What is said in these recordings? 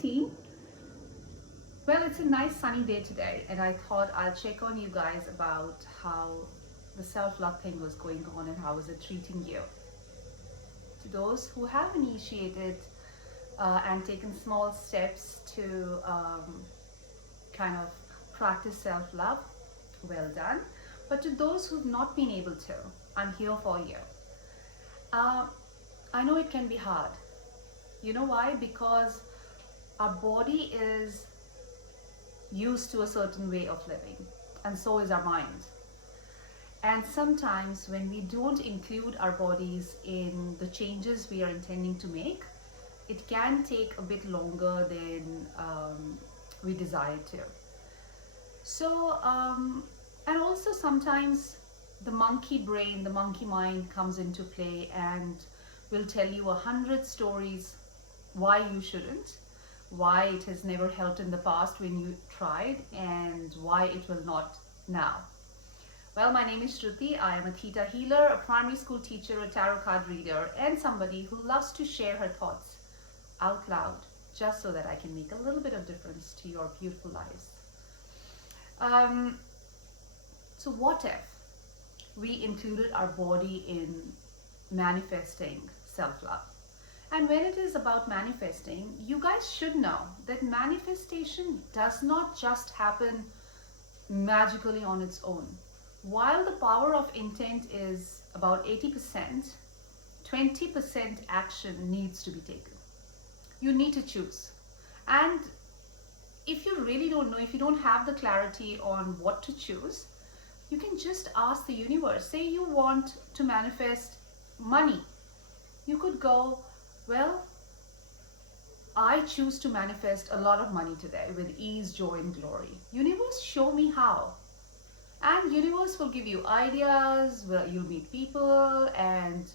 team. Well, it's a nice sunny day today, and I thought I'll check on you guys about how the self-love thing was going on and how is it treating you. To those who have initiated and taken small steps to kind of practice self-love, well done. But to those who've not been able to, I'm here for you. I know it can be hard. You know why? Because our body is used to a certain way of living, and so is our mind. And sometimes when we don't include our bodies in the changes we are intending to make, it can take a bit longer than we desire to. So, and also sometimes the monkey brain, the monkey mind comes into play and will tell you 100 stories why you shouldn't, why it has never helped in the past when you tried, and why it will not now. Well, my name is Shruti. I am a Theta healer, a primary school teacher, a tarot card reader, and somebody who loves to share her thoughts out loud, just so that I can make a little bit of difference to your beautiful lives. So what if we included our body in manifesting self-love? And when it is about manifesting, you guys should know that manifestation does not just happen magically on its own. While the power of intent is about 80%, 20% action needs to be taken. You need to choose. And if you really don't know, if you don't have the clarity on what to choose, you can just ask the universe. Say you want to manifest money. You could go, well, I choose to manifest a lot of money today with ease, joy, and glory. Universe, show me how. And universe will give you ideas, where you'll meet people, and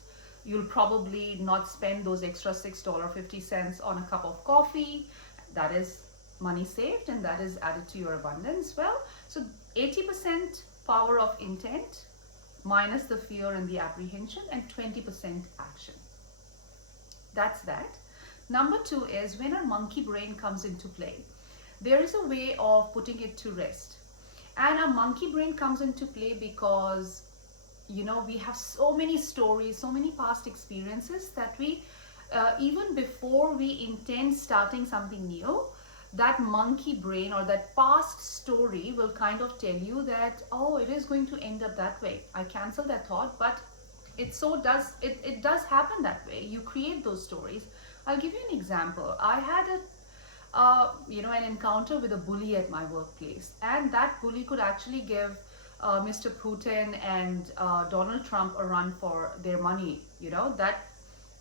you'll probably not spend those extra $6.50 on a cup of coffee. That is money saved, and that is added to your abundance. Well, so 80% power of intent minus the fear and the apprehension, and 20% action. That's that. Number two is when our monkey brain comes into play, there is a way of putting it to rest. And our monkey brain comes into play because, you know, we have so many stories, so many past experiences that we, even before we intend starting something new, that monkey brain or that past story will kind of tell you that, oh, it is going to end up that way. I cancel that thought, but it does happen that way. You create those stories. I'll give you an example. I had an encounter with a bully at my workplace, and that bully could actually give Mr. Putin and Donald Trump a run for their money. You know, that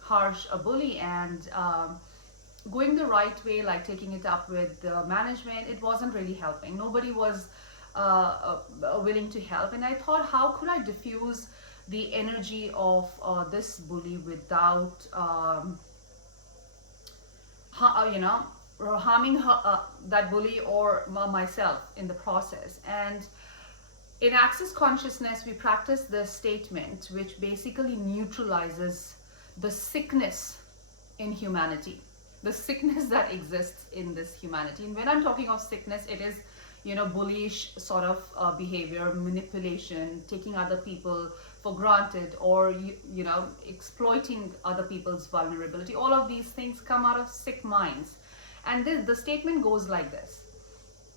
harsh a bully, and going the right way, like taking it up with the management, it wasn't really helping. Nobody was willing to help, and I thought, how could I diffuse the energy of this bully without harming that bully or myself in the process. And in Access Consciousness, we practice the statement which basically neutralizes the sickness in humanity, the sickness that exists in this humanity. And when I'm talking of sickness, it is, you know, bullish sort of behavior, manipulation, taking other people for granted, or you know, exploiting other people's vulnerability. All of these things come out of sick minds. And the statement goes like this: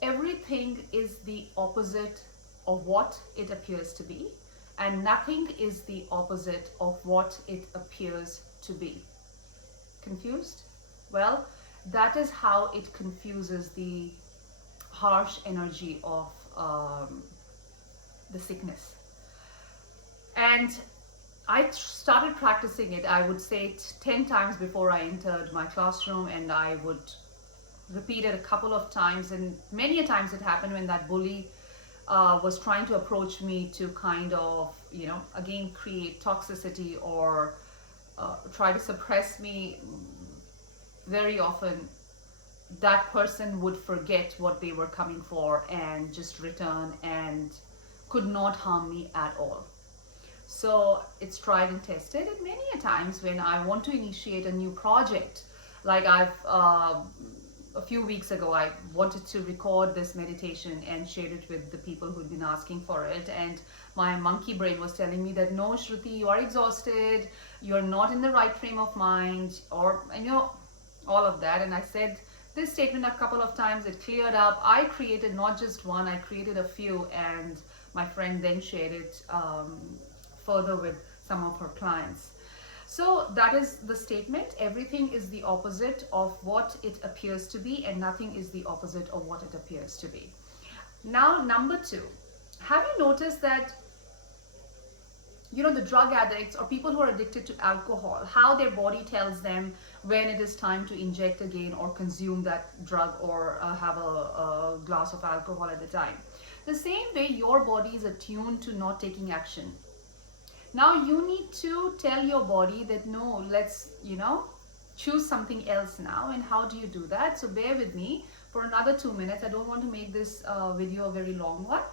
everything is the opposite of what it appears to be, and nothing is the opposite of what it appears to be. Confused? Well, that is how it confuses the harsh energy of the sickness. And I started practicing it, I would say it 10 times before I entered my classroom, and I would repeat it a couple of times. And many a times it happened when that bully was trying to approach me to kind of, you know, again create toxicity or try to suppress me. Very often that person would forget what they were coming for and just return and could not harm me at all. So it's tried and tested, and many a times when I want to initiate a new project, like I've a few weeks ago, I wanted to record this meditation and share it with the people who'd been asking for it. And my monkey brain was telling me that, no, Shruti, you are exhausted. You're not in the right frame of mind, or, all of that. And I said this statement a couple of times. It cleared up. I created not just one, I created a few. And my friend then shared it further with some of her clients. So that is the statement. Everything is the opposite of what it appears to be, and nothing is the opposite of what it appears to be. Now, number 2, have you noticed that, the drug addicts or people who are addicted to alcohol, how their body tells them when it is time to inject again or consume that drug or have a glass of alcohol at the time? The same way your body is attuned to not taking action. Now you need to tell your body that, no, let's, choose something else now. And how do you do that? So bear with me for another 2 minutes. I don't want to make this video a very long one.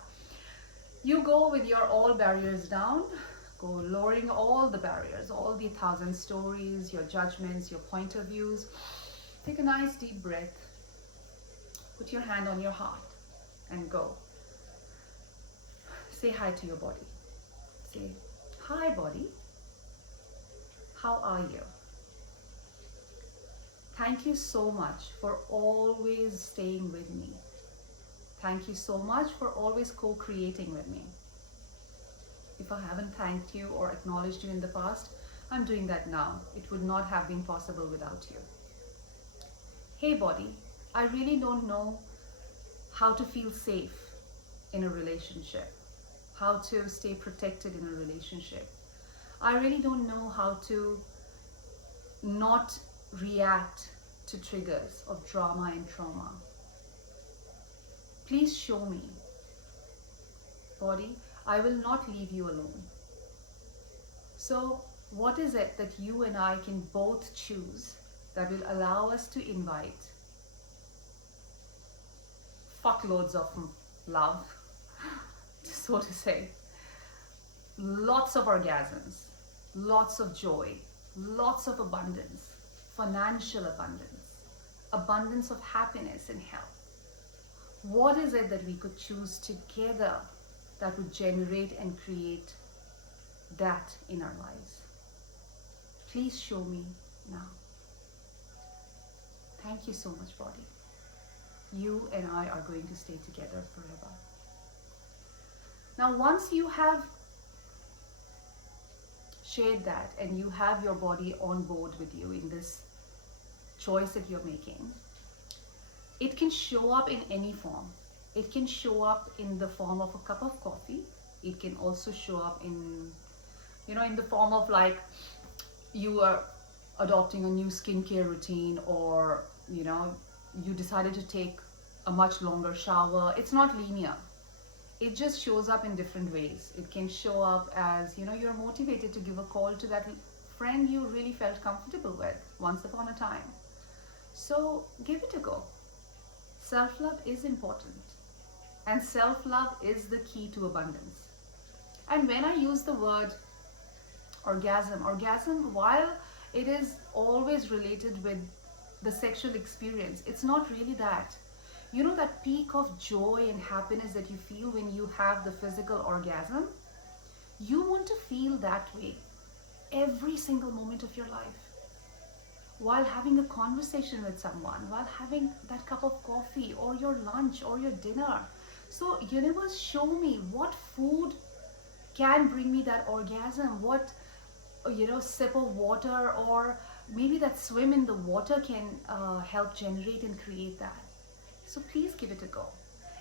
You go with your all barriers down, go lowering all the barriers, all the 1,000 stories, your judgments, your point of views. Take a nice deep breath. Put your hand on your heart and go. Say hi to your body. Say, hi body, how are you? Thank you so much for always staying with me. Thank you so much for always co-creating with me. If I haven't thanked you or acknowledged you in the past, I'm doing that now. It would not have been possible without you. Hey body, I really don't know how to feel safe in a relationship, how to stay protected in a relationship. I really don't know how to not react to triggers of drama and trauma. Please show me. Body, I will not leave you alone. So what is it that you and I can both choose that will allow us to invite fuckloads of love, so to say, lots of orgasms, lots of joy, lots of abundance, financial abundance, abundance of happiness and health? What is it that we could choose together that would generate and create that in our lives? Please show me now. Thank you so much, body. You and I are going to stay together forever. Now, once you have shared that and you have your body on board with you in this choice that you're making, it can show up in any form. It can show up in the form of a cup of coffee. It can also show up in, in the form of like you are adopting a new skincare routine, or, you decided to take a much longer shower. It's not linear. It just shows up in different ways. It can show up as, you're motivated to give a call to that friend you really felt comfortable with once upon a time. So give it a go. Self-love is important. And self-love is the key to abundance. And when I use the word orgasm, while it is always related with the sexual experience, it's not really that. That peak of joy and happiness that you feel when you have the physical orgasm, you want to feel that way every single moment of your life. While having a conversation with someone, while having that cup of coffee or your lunch or your dinner. So universe, show me what food can bring me that orgasm, what sip of water or maybe that swim in the water can help generate and create that. So please give it a go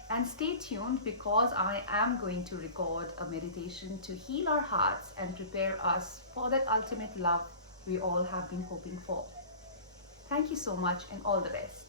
and stay tuned, because I am going to record a meditation to heal our hearts and prepare us for that ultimate love we all have been hoping for. Thank you so much and all the best.